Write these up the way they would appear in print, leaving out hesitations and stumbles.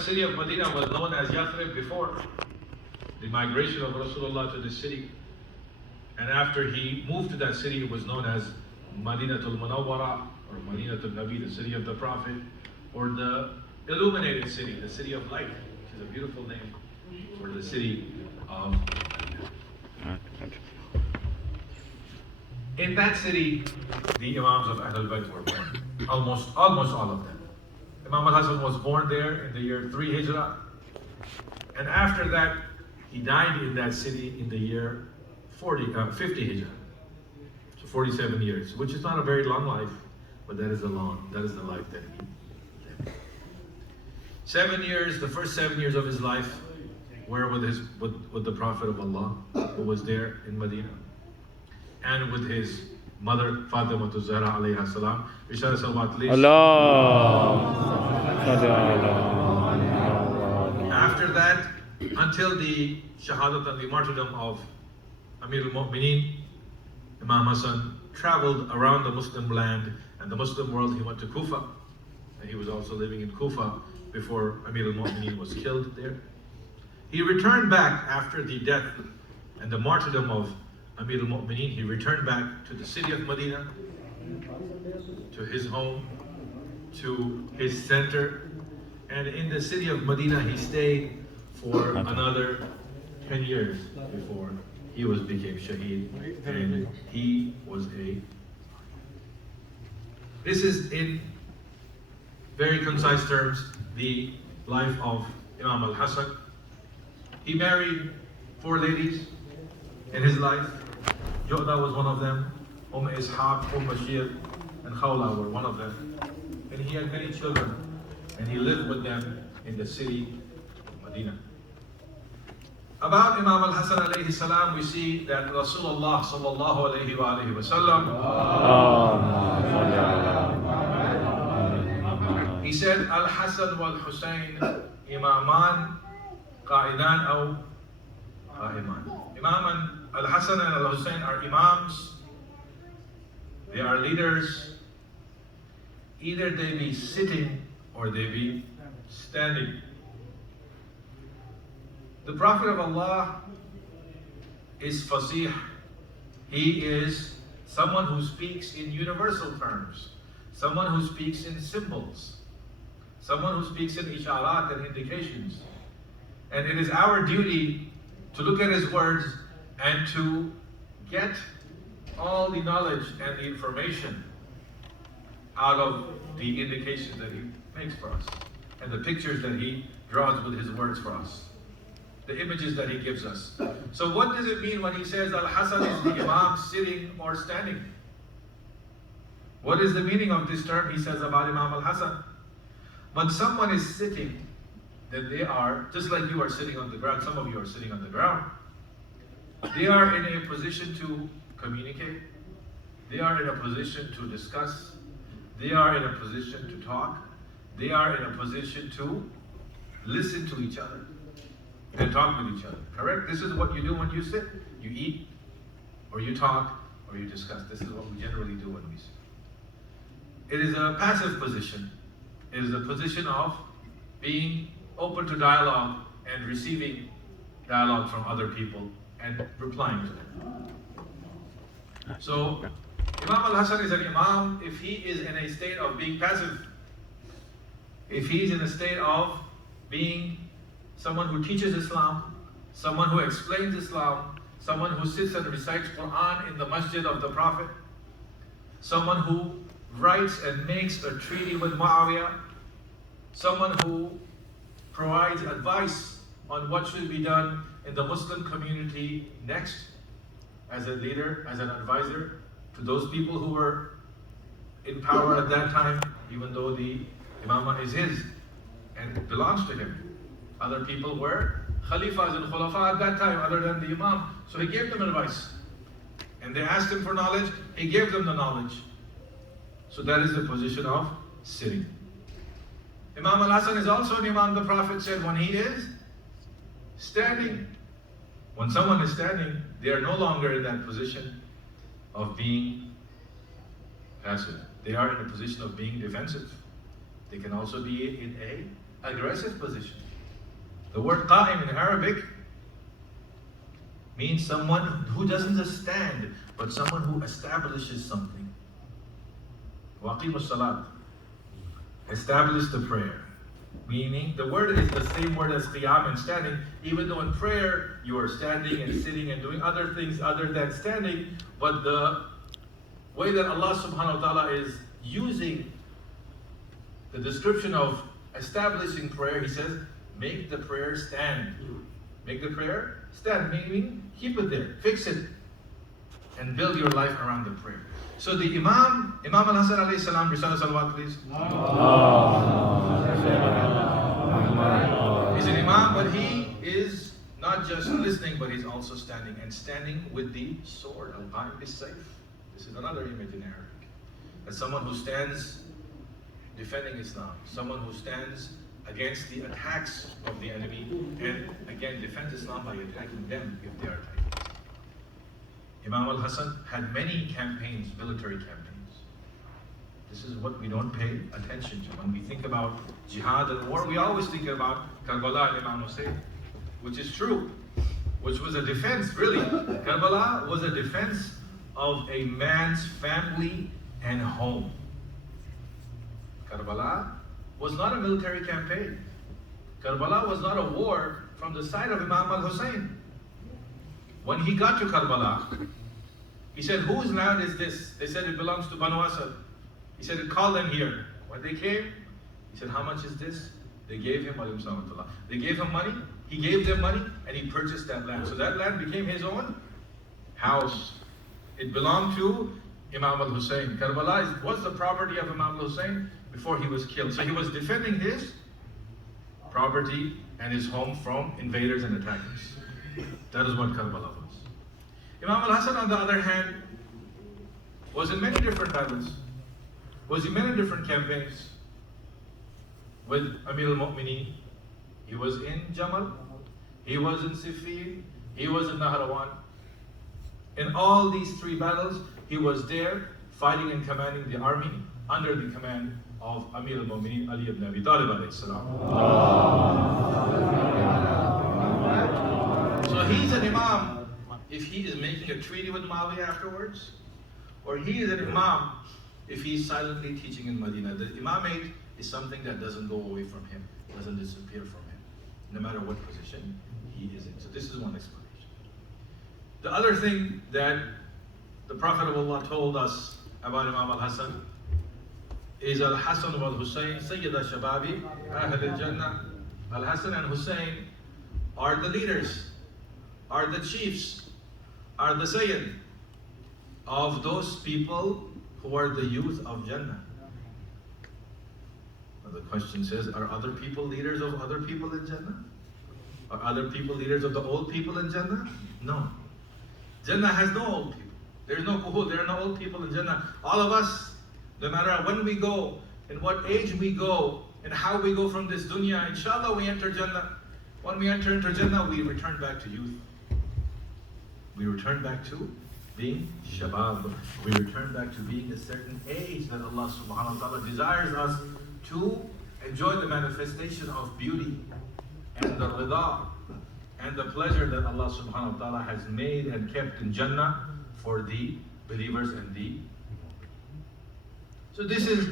that city of Medina was known as Yathrib before the migration of Rasulullah to the city. And after he moved to that city, it was known as Madinatul Munawwara, or Madinatul Nabi, the city of the Prophet, or the illuminated city, the city of light, which is a beautiful name for the city of Medina. In that city, the Imams of Ahl-e-Bait were born. Almost all of them. Imam al-Hasan was born there in the year 3 Hijrah. And after that, he died in that city in the year 50 Hijrah. So 47 years, which is not a very long life, but that is the life that he lived. 7 years, the first 7 years of his life were with the Prophet of Allah, who was there in Medina, and with his mother Fatima Zahra alayha salam. After that, until the shahadat and the martyrdom of Amir al-Mu'mineen, Imam Hassan traveled around the Muslim land and the Muslim world. He went to Kufa, and he was also living in Kufa before Amir al-Mu'mineen was killed there. He returned back after the death and the martyrdom of Amir al-Mu'mineen. He returned back to the city of Medina, to his home, to his center, and in the city of Medina he stayed for another 10 years before he became Shaheed, and he was This is, in very concise terms, the life of Imam al-Hasan. He married 4 ladies in his life. Ju'da was one of them, Ishaq, Bashir, and Khawla were one of them. And he had many children, and he lived with them in the city of Medina. About Imam al-Hasan alayhi salam, we see that Rasulullah sallallahu alayhi wa sallam, he said, Al-Hasan wal-Husayn imaman qa'idan aw qa'iman. Imam al-Hasan and al-Husayn are imams. They are leaders. Either they be sitting or they be standing. The Prophet of Allah is fasih. He is someone who speaks in universal terms, someone who speaks in symbols, someone who speaks in isharat and indications. And it is our duty to look at his words and to get all the knowledge and the information out of the indications that he makes for us, and the pictures that he draws with his words for us, the images that he gives us. So what does it mean when he says Al-Hasan is the Imam sitting or standing? What is the meaning of this term he says about Imam al-Hasan? When someone is sitting, then they are, just like you are sitting on the ground, some of you are sitting on the ground, they are in a position to communicate, they are in a position to discuss, they are in a position to talk, they are in a position to listen to each other and talk with each other. Correct? This is what you do when you sit. You eat, or you talk, or you discuss. This is what we generally do when we sit. It is a passive position. It is a position of being open to dialogue and receiving dialogue from other people and replying to them. So, Imam al-Hasan is an imam if he is in a state of being passive, if he is in a state of being someone who teaches Islam, someone who explains Islam, someone who sits and recites Quran in the masjid of the Prophet, someone who writes and makes a treaty with Muawiyah, someone who provides advice on what should be done in the Muslim community next, as a leader, as an advisor to those people who were in power at that time, even though the imamah is his and belongs to him. Other people were khalifas and khulafa at that time other than the imam. So he gave them advice. And they asked him for knowledge, he gave them the knowledge. So that is the position of sitting. Imam al-Hasan is also an imam. The Prophet said when he is standing, when someone is standing, they are no longer in that position of being passive. They are in a position of being defensive. They can also be in a aggressive position. The word qa'im in Arabic means someone who doesn't just stand, but someone who establishes something. Waqimus salat. Establish the prayer. Meaning, the word is the same word as qiyam and standing, even though in prayer you are standing and sitting and doing other things other than standing, but the way that Allah subhanahu wa ta'ala is using the description of establishing prayer, He says, make the prayer stand. Make the prayer stand, meaning keep it there, fix it, and build your life around the prayer. So the Imam Al-Hasan alayhi salam, recite salawat please. He's an Imam, but he is not just listening, but he's also standing, and standing with the sword. Al-Qa'im bis-sayf. This is another image in Arabic. As someone who stands defending Islam, someone who stands against the attacks of the enemy, and again defends Islam by attacking them if they are attacking. Imam al-Hasan had many campaigns, military campaigns. This is what we don't pay attention to. When we think about jihad and war, we always think about Karbala and Imam Hussein, which is true, which was a defense, really. Karbala was a defense of a man's family and home. Karbala was not a military campaign. Karbala was not a war from the side of Imam al-Hussein. When he got to Karbala, he said, whose land is this? They said, it belongs to Banu Asad. He said, call them here. When they came, he said, how much is this? They gave him, they gave him money, he gave them money, and he purchased that land. So that land became his own house. It belonged to Imam al-Hussein. Karbala was the property of Imam al-Hussein before he was killed. So he was defending his property and his home from invaders and attackers. That is what Karbala was. Imam al-Hasan, on the other hand, was in many different battles, was in many different campaigns with Amir al-Mu'mineen. He was in Jamal, he was in Siffin, he was in Nahrawan. In all these three battles, he was there fighting and commanding the army under the command of Amir al-Mu'mineen Ali ibn Abi Talib alayhi salam. So he's an Imam if he is making a treaty with Muawiyah afterwards, or he is an Imam if he's silently teaching in Medina. The Imamate is something that doesn't go away from him, doesn't disappear from him, no matter what position he is in. So this is one explanation. The other thing that the Prophet of Allah told us about Imam al-Hasan is Al-Hasan wal-Hussein, Sayyida Shababi, Ahl-e-Jannah. Al-Hasan and Hussein are the leaders, are the chiefs, are the Sayyid of those people who are the youth of Jannah. Now the question says, are other people leaders of other people in Jannah? Are other people leaders of the old people in Jannah? No. Jannah has no old people. There's no kuhul, there are no old people in Jannah. All of us, no matter when we go, in what age we go, and how we go from this dunya, inshallah we enter Jannah. When we enter into Jannah, we return back to youth. We return back to being shabab. We return back to being a certain age that Allah subhanahu wa ta'ala desires us to enjoy the manifestation of beauty and the rida and the pleasure that Allah subhanahu wa ta'ala has made and kept in Jannah for the believers and the. So this is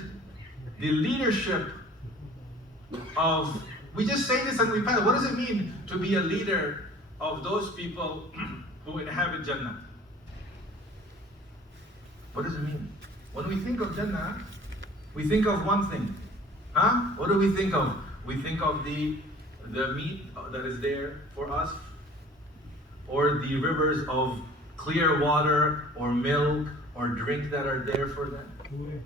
the leadership of, we just say this and we pass. What does it mean to be a leader of those people who inhabit Jannah? What does it mean? When we think of Jannah, we think of one thing. Huh? What do we think of? We think of the meat that is there for us, or the rivers of clear water or milk or drink that are there for them.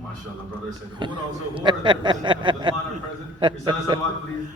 MashaAllah, brother said, who also, who are the honor present? Salawat, please.